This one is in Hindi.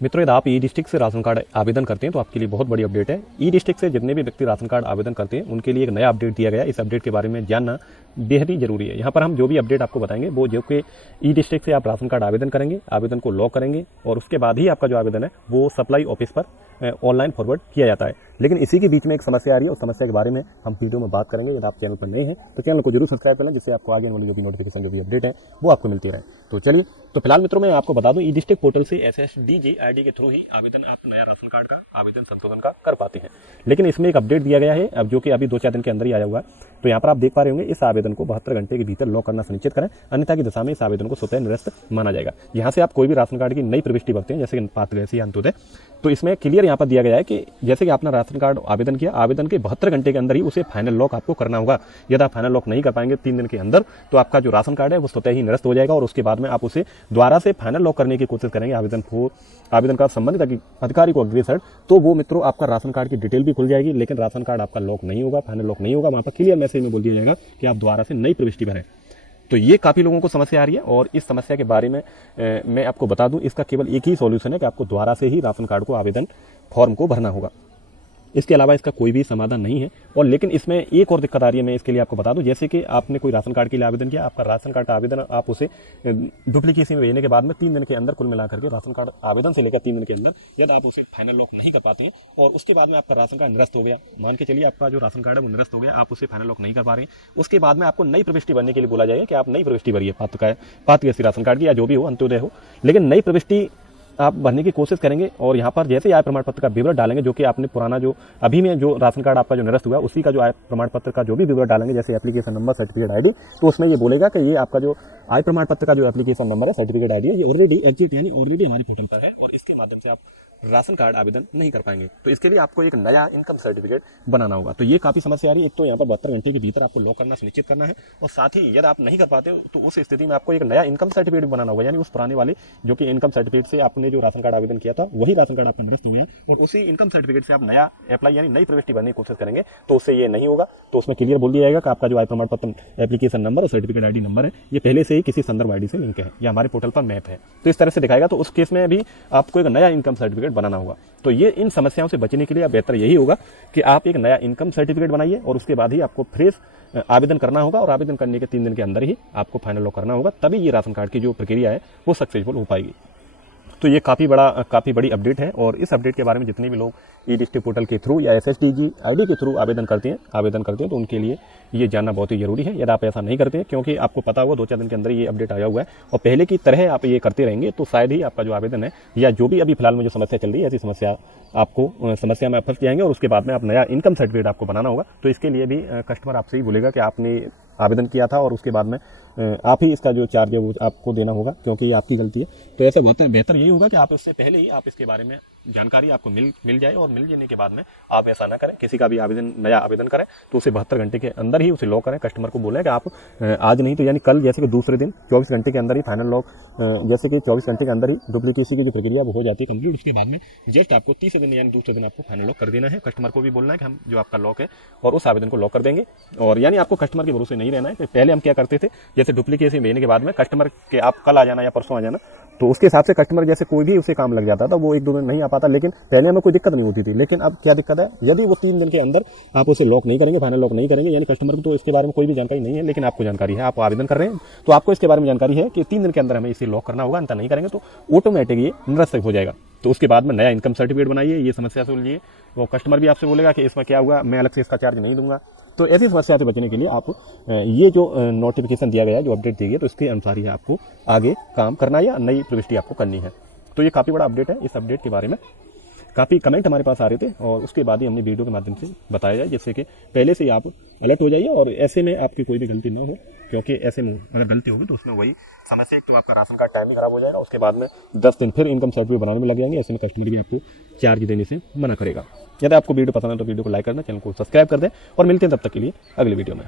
मित्रों, यदि आप ई डिस्ट्रिक्ट से राशन कार्ड आवेदन करते हैं तो आपके लिए बहुत बड़ी अपडेट है। ई डिस्ट्रिक्ट से जितने भी व्यक्ति राशन कार्ड आवेदन करते हैं उनके लिए एक नया अपडेट दिया गया है। इस अपडेट के बारे में जानना बेहद ही जरूरी है। यहाँ पर हम जो भी अपडेट आपको बताएंगे वो जो कि ई डिस्ट्रिक्ट से आप राशन कार्ड आवेदन करेंगे, आवेदन को लॉक करेंगे और उसके बाद ही आपका जो आवेदन है वो सप्लाई ऑफिस पर ऑनलाइन फॉरवर्ड किया जाता है। लेकिन इसी के बीच में एक समस्या आ रही है, उस समस्या के बारे में हम वीडियो में बात करेंगे। यदि आप चैनल पर नए हैं तो चैनल को जरूर सब्सक्राइब कर लें, जिससे आपको आगे वाली जो भी नोटिफिकेशन जो भी अपडेट है वो आपको मिलती रहे। तो चलिए, तो फिलहाल मित्रों मैं आपको बता दूं, ई डिस्ट्रिक्ट पोर्टल से SSDG ID के थ्रू ही आवेदन आप नया राशन कार्ड का आवेदन संशोधन का कर पाते हैं। लेकिन इसमें एक अपडेट दिया गया है अब, जो कि अभी 2-4 दिन के अंदर ही आया हुआ है। तो यहाँ पर आप देख पा रहे होंगे, इस आवेदन को 72 घंटे के भीतर लॉक करना सुनिश्चित करें, अन्यथा की दशा में इस आवेदन को स्वतः निरस्त माना जाएगा। यहाँ से आप कोई भी राशन कार्ड की नई प्रविष्टि भरते हैं, जैसे कि पात्रवैसी अंत्योदय, तो इसमें क्लियर यहाँ पर दिया गया है कि जैसे कि आपने राशन कार्ड आवेदन किया, आवेदन के 72 घंटे के अंदर ही उसे फाइनल लॉक आपको करना होगा। यदि आप फाइनल लॉक नहीं कर पाएंगे 3 दिन के अंदर, तो आपका जो राशन कार्ड है वो स्वतः ही निरस्त हो जाएगा और उसके बाद में आप उसे दोबारा से फाइनल लॉक करने की कोशिश करेंगे आवेदन का संबंधित अधिकारी को अग्रेसर, तो वो मित्रों आपका राशन कार्ड की डिटेल भी खुल जाएगी, लेकिन राशन कार्ड आपका लॉक नहीं होगा, फाइनल लॉक नहीं होगा। वहां पर क्लियर मैसेज में बोल दिया जाएगा कि आप दोबारा से नई प्रविष्टि भरें। तो ये काफ़ी लोगों को समस्या आ रही है और इस समस्या के बारे में मैं आपको बता दूं, इसका केवल एक ही सॉल्यूशन है कि आपको दोबारा से ही राशन कार्ड को आवेदन फॉर्म को भरना होगा। इसके अलावा इसका कोई भी समाधान नहीं है। और लेकिन इसमें एक और दिक्कत आ रही है, मैं इसके लिए आपको बता दूं, जैसे कि आपने कोई राशन कार्ड के लिए आवेदन किया, आपका राशन कार्ड का आवेदन आप उसे डुप्लीकेसी में भेजने के बाद में 3 दिन के अंदर कुल मिलाकर के राशन कार्ड आवेदन से लेकर 3 दिन के अंदर यदि आप उसे फाइनल लॉक नहीं कर पाते हैं और उसके बाद में आपका राशन कार्ड निरस्त हो गया, मान के चलिए आपका जो राशन कार्ड है वो निरस्त हो गया, आप उसे फाइनल लॉक नहीं कर पा रहे हैं, उसके बाद में आपको नई प्रविष्टि भरने के लिए बोला जाएगा कि आप नई प्रविष्टि भरिए, पात्रवैसी राशन कार्ड की या जो भी हो, अंत्योदय हो, लेकिन नई प्रविष्टि आप भरने की कोशिश करेंगे। और यहाँ पर जैसे आय प्रमाण पत्र का विवरण डालेंगे, जो कि आपने पुराना जो अभी में जो राशन कार्ड आपका जो निरस्त हुआ उसी का जो आय प्रमाण पत्र का जो भी विवरण डालेंगे, जैसे एप्लीकेशन नंबर, सर्टिफिकेट ID, तो उसमें ये बोलेगा कि ये आपका जो आय प्रमाण पत्र का जो एप्लीकेशन नंबर है, सर्टिफिकेट ID है, ये ऑलरेडी एग्जिट यानी ऑलरेडी हमारे पोर्टल पर है और इसके माध्यम से आप राशन कार्ड आवेदन नहीं कर पाएंगे। तो इसके लिए आपको एक नया इनकम सर्टिफिकेट बनाना होगा। तो ये काफी समस्या आ रही है। एक तो यहाँ पर 72 घंटे के भीतर आपको लॉक करना सुनिश्चित करना है और साथ ही यदि आप नहीं कर पाते हो तो उस स्थिति में आपको एक नया इनकम सर्टिफिकेट बनाना होगा, यानी उस पुराने वाले जो कि इनकम सर्टिफिकेट से आपने जो राशन कार्ड आवेदन किया था वही राशन कार्ड आपका निरस्त हो गया और उसी इनकम सर्टिफिकेट से आप नया अप्लाई यानी नई प्रविष्टि भरने की कोशिश करेंगे, तो उससे ये नहीं होगा। तो उसमें क्लियर बोल दिया जाएगा कि आपका जो आय प्रमाण पत्र एप्लीकेशन नंबर और सर्टिफिकेट ID नंबर है ये पहले से ही किसी संदर्भ ID से लिंक है या हमारे पोर्टल पर मैप है, तो इस तरह से दिखाएगा। तो उस केस में भी आपको एक नया इनकम सर्टिफिकेट बनाना होगा। तो ये इन समस्याओं से बचने के लिए बेहतर यही होगा कि आप एक नया इनकम सर्टिफिकेट बनाइए और उसके बाद ही आपको फ्रेश आवेदन करना होगा और आवेदन करने के 3 दिन के अंदर ही आपको फाइनल लॉक करना होगा, तभी ये राशन कार्ड की जो प्रक्रिया है वो सक्सेसफुल हो पाएगी। तो ये काफ़ी बड़ी अपडेट है और इस अपडेट के बारे में जितने भी लोग ई डिस्ट्रिक्ट पोर्टल के थ्रू या SSDG ID के थ्रू आवेदन करते हैं तो उनके लिए ये जानना बहुत ही जरूरी है। यदि आप ऐसा नहीं करते हैं, क्योंकि आपको पता होगा 2-4 दिन के अंदर ये अपडेट आया हुआ है और पहले की तरह आप ये करते रहेंगे तो शायद ही आपका जो आवेदन है या जो भी अभी फिलहाल में जो समस्या चल रही है, ऐसी समस्या में फंस जाएंगे और उसके बाद में आप नया इनकम सर्टिफिकेट आपको बनाना होगा। तो इसके लिए भी कस्टमर आपसे ही बोलेगा कि आपने आवेदन किया था और उसके बाद में आप ही इसका जो चार्ज है वो आपको देना होगा, क्योंकि ये आपकी गलती है। तो ऐसा बेहतर यही होगा कि आप इससे पहले ही आप इसके बारे में जानकारी आपको मिल जाए और मिल जाने के बाद में आप ऐसा ना करें, किसी का भी नया आवेदन करें तो उसे 72 घंटे के अंदर ही उसे लॉक करें। कस्टमर को बोलें कि आप आज नहीं तो यानी कल, जैसे कि दूसरे दिन 24 घंटे के अंदर ही फाइनल लॉक, जैसे कि 24 घंटे के अंदर ही डुप्लीकेसी की जो प्रक्रिया वो हो जाती है कंप्लीट, उसके बाद में जस्ट आपको तीसरे दिन यानी दूसरे दिन आपको फाइनल लॉक कर देना है। कस्टमर को भी बोलना है कि हम जो आपका लॉक है और उस आवेदन को लॉक कर देंगे। और यानी आपको कस्टमर के भरोसे नहीं रहना है। पहले हम क्या करते थे, जैसे डुप्लीकेसी भेजने के बाद में कस्टमर के आप कल आ जाना या परसों आ जाना, तो उसके हिसाब से कस्टमर जैसे कोई भी उसे काम लग जाता था, वो 1-2 दिन नहीं आ पाता, लेकिन पहले हमें कोई दिक्कत नहीं होती थी। लेकिन अब क्या दिक्कत है, यदि वो 3 दिन के अंदर आप उसे लॉक नहीं करेंगे, फाइनल लॉक नहीं करेंगे, यानी कस्टमर को तो इसके बारे में कोई भी जानकारी नहीं है, लेकिन आपको जानकारी है, आप आवेदन कर रहे हैं तो आपको इसके बारे में जानकारी है कि 3 दिन के अंदर हमें इसे लॉक करना होगा, अन्यथा नहीं करेंगे तो ऑटोमेटिक ये निरस्त हो जाएगा। तो उसके बाद में नया इनकम सर्टिफिकेट बनाइए, ये समस्या सुलझिए। वो कस्टमर भी आपसे बोलेगा कि इसमें क्या हुआ, मैं अलग से इसका चार्ज नहीं दूंगा। तो ऐसी समस्या से बचने के लिए आप ये जो नोटिफिकेशन दिया गया है, जो अपडेट दी गई है, तो इसके अनुसार ही आपको आगे काम करना है या नई प्रविष्टि आपको करनी है। तो ये काफ़ी बड़ा अपडेट है। इस अपडेट के बारे में काफ़ी कमेंट हमारे पास आ रहे थे और उसके बाद ही हमने वीडियो के माध्यम से बताया जाए, जिससे कि पहले से ही आप अलर्ट हो जाइए और ऐसे में आपकी कोई भी गलती ना हो, क्योंकि ऐसे में अगर गलती होगी तो उसमें वही समस्या, तो आपका राशन कार्ड टाइम ही खराब हो जाएगा, उसके बाद में 10 दिन फिर इनकम सर्टिफिकेट बनाने में लग जाएंगे। ऐसे में कस्टमर भी आपको चार्ज देने से मना करेगा। यदि आपको वीडियो पसंद है तो वीडियो को लाइक करना, चैनल को सब्सक्राइब कर दें और मिलते हैं तब तक के लिए अगली वीडियो में।